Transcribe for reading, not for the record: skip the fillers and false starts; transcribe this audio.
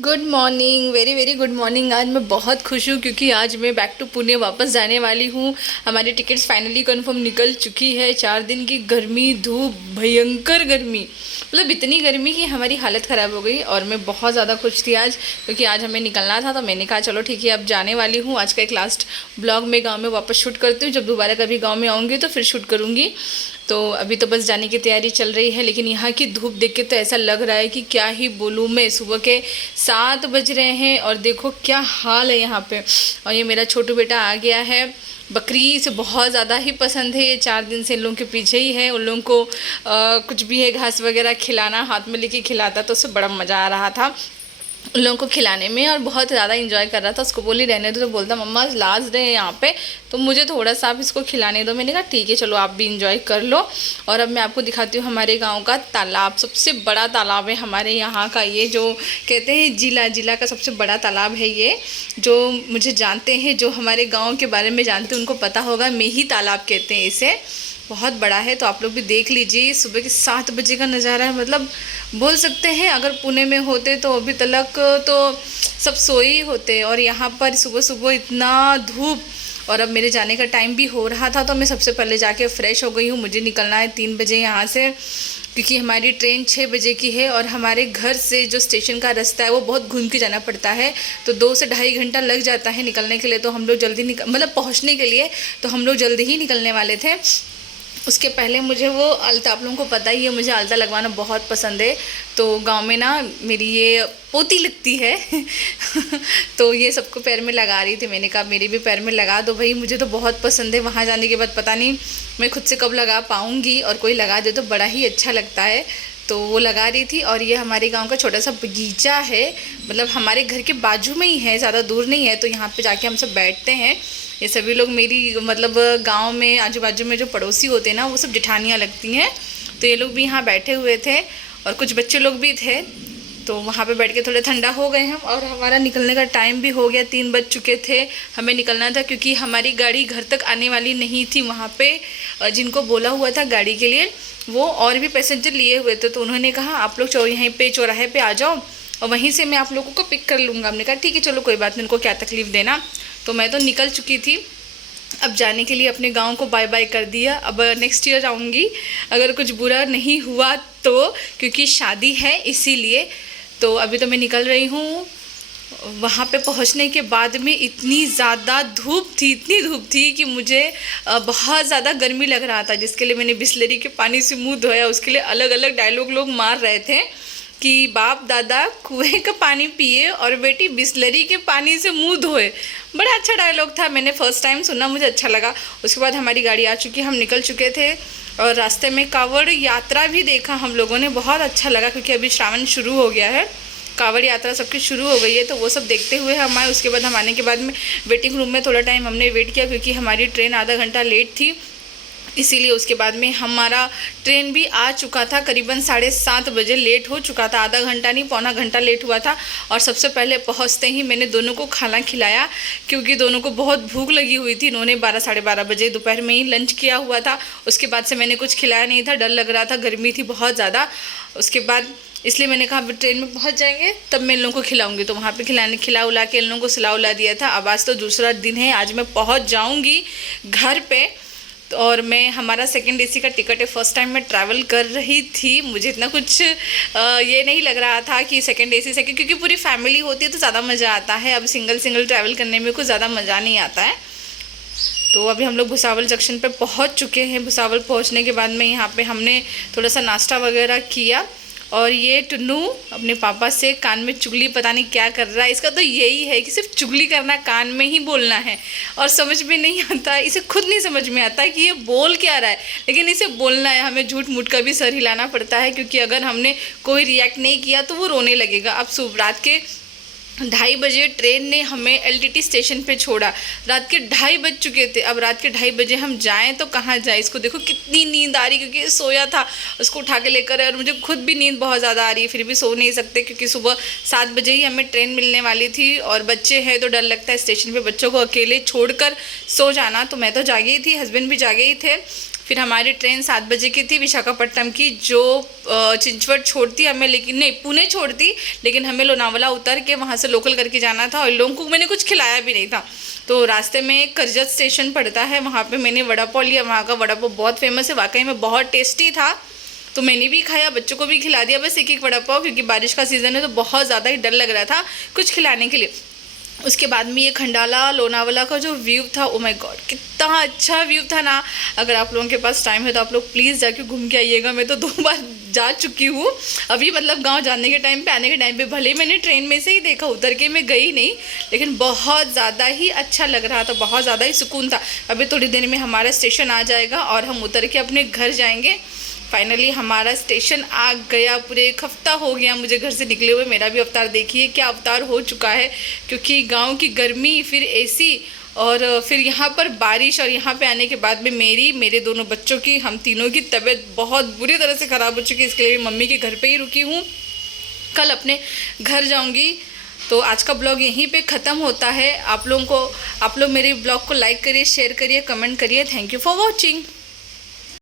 Good morning, very very good morning. आज मैं बहुत खुश हूँ क्योंकि आज मैं बैक टू पुणे वापस जाने वाली हूँ। हमारी टिकट्स फाइनली कंफर्म निकल चुकी है। 4 दिन की गर्मी, धूप, भयंकर गर्मी, मतलब इतनी गर्मी कि हमारी हालत ख़राब हो गई। और मैं बहुत ज़्यादा खुश थी आज क्योंकि आज हमें निकलना था। तो मैंने कहा चलो ठीक है, अब जाने वाली हूँ। आज का एक लास्ट ब्लॉग मैं गाँव में वापस शूट करती हूँ। जब दोबारा कभी गाँव में आऊँगी तो फिर शूट करूँगी। तो अभी तो बस जाने की तैयारी चल रही है, लेकिन यहाँ की धूप देख के तो ऐसा लग रहा है कि क्या ही बोलूँ मैं। सुबह के 7 बज रहे हैं और देखो क्या हाल है यहाँ पे। और ये मेरा छोटू बेटा आ गया है। बकरी से बहुत ज़्यादा ही पसंद है। ये 4 दिन से इन लोगों के पीछे ही है। उन लोगों को कुछ भी है, घास वगैरह खिलाना, हाथ में लेके खिलाता तो उससे बड़ा मज़ा आ रहा था उन लोगों को खिलाने में। और बहुत ज़्यादा इंजॉय कर रहा था। उसको बोली रहने दो, तो बोलता मम्मा लास्ट डे है यहाँ पे, तो मुझे थोड़ा सा आप इसको खिलाने दो। मैंने कहा ठीक है चलो, आप भी इंजॉय कर लो। और अब मैं आपको दिखाती हूँ हमारे गांव का तालाब। सबसे बड़ा तालाब है हमारे यहाँ का, ये जो कहते हैं जिला का सबसे बड़ा तालाब है ये। जो मुझे जानते हैं, जो हमारे गाँव के बारे में जानते हैं, उनको पता होगा, मेही तालाब कहते हैं इसे। बहुत बड़ा है। तो आप लोग भी देख लीजिए, सुबह के 7 बजे का नज़ारा है। मतलब बोल सकते हैं अगर पुणे में होते तो अभी तक तो सब सोए ही होते। और यहाँ पर सुबह सुबह इतना धूप। और अब मेरे जाने का टाइम भी हो रहा था, तो मैं सबसे पहले जाके फ़्रेश हो गई हूँ। मुझे निकलना है 3 बजे यहाँ से, क्योंकि हमारी ट्रेन 6 बजे की है। और हमारे घर से जो स्टेशन का रास्ता है वो बहुत घूम के जाना पड़ता है, तो 2 से ढाई घंटा लग जाता है निकलने के लिए। तो हम लोग जल्दी मतलब पहुँचने के लिए तो हम लोग जल्दी ही निकलने वाले थे। उसके पहले मुझे वो अलता, आप लोगों को पता ही है मुझे अलता लगवाना बहुत पसंद है। तो गांव में ना मेरी ये पोती लगती है तो ये सबको पैर में लगा रही थी। मैंने कहा मेरे भी पैर में लगा दो भाई, मुझे तो बहुत पसंद है। वहाँ जाने के बाद पता नहीं मैं खुद से कब लगा पाऊँगी, और कोई लगा दे तो बड़ा ही अच्छा लगता है। तो वो लगा रही थी। और ये हमारे गांव का छोटा सा बगीचा है, मतलब हमारे घर के बाजू में ही है, ज़्यादा दूर नहीं है। तो यहाँ पे जाके हम सब बैठते हैं। ये सभी लोग मेरी मतलब गांव में आजू बाजू में जो पड़ोसी होते हैं ना, वो सब जेठानियाँ लगती हैं। तो ये लोग भी यहाँ बैठे हुए थे और कुछ बच्चे लोग भी थे। तो वहाँ पे बैठ के थोड़े ठंडा हो गए हम। और हमारा निकलने का टाइम भी हो गया, 3 बज चुके थे। हमें निकलना था क्योंकि हमारी गाड़ी घर तक आने वाली नहीं थी। वहाँ पे जिनको बोला हुआ था गाड़ी के लिए, वो और भी पैसेंजर लिए हुए थे। तो उन्होंने कहा आप लोग यहीं पे चौराहे पे आ जाओ और वहीं से मैं आप लोगों को पिक कर लूँगा। हमने कहा ठीक है चलो, कोई बात नहीं, उनको क्या तकलीफ़ देना। तो मैं तो निकल चुकी थी अब जाने के लिए, अपने गांव को बाय बाय कर दिया। अब नेक्स्ट ईयर आऊँगी अगर कुछ बुरा नहीं हुआ तो, क्योंकि शादी है इसीलिए। तो अभी तो मैं निकल रही हूँ। वहाँ पे पहुँचने के बाद में इतनी ज़्यादा धूप थी, इतनी धूप थी कि मुझे बहुत ज़्यादा गर्मी लग रहा था, जिसके लिए मैंने बिस्लरी के पानी से मुंह धोया। उसके लिए अलग अलग डायलॉग लोग मार रहे थे कि बाप दादा कुएं का पानी पिए और बेटी बिस्लरी के पानी से मुंह धोए। बड़ा अच्छा डायलॉग था, मैंने फ़र्स्ट टाइम सुना, मुझे अच्छा लगा। उसके बाद हमारी गाड़ी आ चुकी, हम निकल चुके थे। और रास्ते में कांवड़ यात्रा भी देखा हम लोगों ने, बहुत अच्छा लगा क्योंकि अभी श्रावण शुरू हो गया है, कांवड़ यात्रा सबकी शुरू हो गई है। तो वो सब देखते हुए हम आए। उसके बाद हम आने के बाद में वेटिंग रूम में थोड़ा टाइम हमने वेट किया, क्योंकि हमारी ट्रेन आधा घंटा लेट थी, इसीलिए। उसके बाद में हमारा ट्रेन भी आ चुका था, करीबन 7:30 बजे लेट हो चुका था। आधा घंटा नहीं, पौना घंटा लेट हुआ था। और सबसे पहले पहुंचते ही मैंने दोनों को खाना खिलाया, क्योंकि दोनों को बहुत भूख लगी हुई थी। इन्होंने 12 साढ़े 12 बजे दोपहर में ही लंच किया हुआ था। उसके बाद से मैंने कुछ खिलाया नहीं था, डर लग रहा था, गर्मी थी बहुत ज़्यादा। उसके बाद इसलिए मैंने कहा अब ट्रेन में पहुंच जाएंगे तब मैं इन लोगों को खिलाऊंगी। तो वहाँ पे खिला उला के इन लोगों को सिला उला दिया था। अब आज तो दूसरा दिन है, आज मैं पहुँच जाऊँगी घर पे। और मैं, हमारा सेकंड एसी का टिकट है। फर्स्ट टाइम मैं ट्रैवल कर रही थी, मुझे इतना कुछ ये नहीं लग रहा था कि सेकंड एसी से, क्योंकि पूरी फैमिली होती है तो ज़्यादा मज़ा आता है। अब सिंगल ट्रैवल करने में कुछ ज़्यादा मज़ा नहीं आता है। तो अभी हम लोग भुसावल जंक्शन पे पहुंच चुके हैं। भुसावल पहुंचने के बाद में यहाँ पे हमने थोड़ा सा नाश्ता वगैरह किया। और ये टुन्नू अपने पापा से कान में चुगली पता नहीं क्या कर रहा है। इसका तो यही है कि सिर्फ चुगली करना, कान में ही बोलना है, और समझ में नहीं आता, इसे खुद नहीं समझ में आता है कि ये बोल क्या रहा है, लेकिन इसे बोलना है। हमें झूठ मूठ का भी सर हिलाना पड़ता है, क्योंकि अगर हमने कोई रिएक्ट नहीं किया तो वो रोने लगेगा। अब सुबह रात के 2:30 बजे ट्रेन ने हमें एलटीटी स्टेशन पे छोड़ा। रात के 2:30 बज चुके थे। अब रात के 2:30 बजे हम जाएं तो कहाँ जाएं। इसको देखो कितनी नींद आ रही, क्योंकि सोया था, उसको उठा के लेकर। और मुझे खुद भी नींद बहुत ज़्यादा आ रही है, फिर भी सो नहीं सकते, क्योंकि सुबह 7 बजे ही हमें ट्रेन मिलने वाली थी। और बच्चे हैं तो डर लगता है स्टेशन पर बच्चों को अकेले छोड़ कर सो जाना। तो मैं तो जागी ही थी, हस्बैंड भी जागे ही थे। फिर हमारी ट्रेन 7 बजे की थी विशाखापट्टनम की, जो चिंचवड छोड़ती हमें, लेकिन नहीं पुणे छोड़ती, लेकिन हमें लोनावला उतर के वहाँ से लोकल करके जाना था। और लोगों को मैंने कुछ खिलाया भी नहीं था। तो रास्ते में कर्जत स्टेशन पड़ता है, वहाँ पे मैंने वड़ा पाव लिया। वहाँ का वड़ा पाव बहुत फेमस है, वाकई में बहुत टेस्टी था। तो मैंने भी खाया, बच्चों को भी खिला दिया, बस एक एक वड़ा पाव, क्योंकि बारिश का सीज़न है तो बहुत ज़्यादा ही डर लग रहा था कुछ खिलाने के लिए। उसके बाद में ये खंडाला लोनावला का जो व्यू था, ओ माय गॉड कितना अच्छा व्यू था ना। अगर आप लोगों के पास टाइम है तो आप लोग प्लीज़ जाके घूम के आइएगा। मैं तो 2 बार जा चुकी हूँ अभी, मतलब गांव जाने के टाइम पे, आने के टाइम पे भले मैंने ट्रेन में से ही देखा, उतर के मैं गई नहीं, लेकिन बहुत ज़्यादा ही अच्छा लग रहा था, बहुत ज़्यादा ही सुकून था। अभी थोड़ी देर में हमारा स्टेशन आ जाएगा और हम उतर के अपने घर जाएंगे। फाइनली हमारा स्टेशन आ गया। पूरे 1 हफ्ता हो गया मुझे घर से निकले हुए। मेरा भी अवतार देखिए क्या अवतार हो चुका है, क्योंकि गांव की गर्मी, फिर एसी, और फिर यहाँ पर बारिश, और यहाँ पे आने के बाद में मेरे दोनों बच्चों की, हम तीनों की तबीयत बहुत बुरी तरह से ख़राब हो चुकी है। इसके लिए मम्मी के घर पे ही रुकी हूँ, कल अपने घर जाऊँगी। तो आज का ब्लॉग यहीं पे ख़त्म होता है। आप लोग मेरे ब्लॉग को लाइक करिए, शेयर करिए, कमेंट करिए। Thank you for watching.